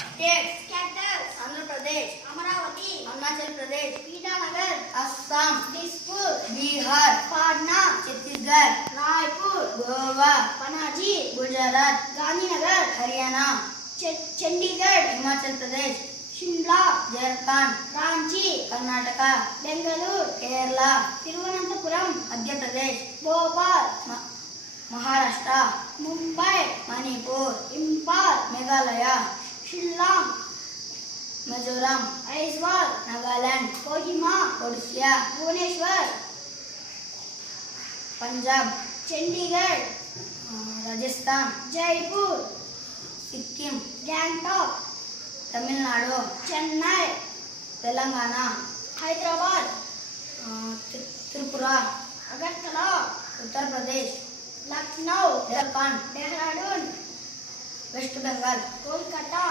States, capitals, Andhra Pradesh, Amaravati, Arunachal Pradesh, Itanagar, Assam, Dispur, Bihar, Patna, Chhattisgarh, Raipur, Goa, Panaji, Gujarat, Gandhinagar, Haryana, Chandigarh, Himachal Pradesh, Shimla, Jharkhand, Ranchi, Karnataka, Bengaluru, Kerala, Thiruvananthapuram, Madhya Pradesh, Bhopal, Maharashtra, Mumbai, Manipur, Imphal, Meghalaya, Shillong, Mizoram, Aizawl, Nagaland, Kohima, Odisha, Bhubaneswar, Punjab, Chandigarh, Rajasthan, Jaipur, Sikkim, Gangtok, Tamil Nadu, Chennai, Telangana, Hyderabad, Tripura, Agartala, Uttar Pradesh, Lucknow, Jharkhand, Dehradun, West Bengal, Kolkata,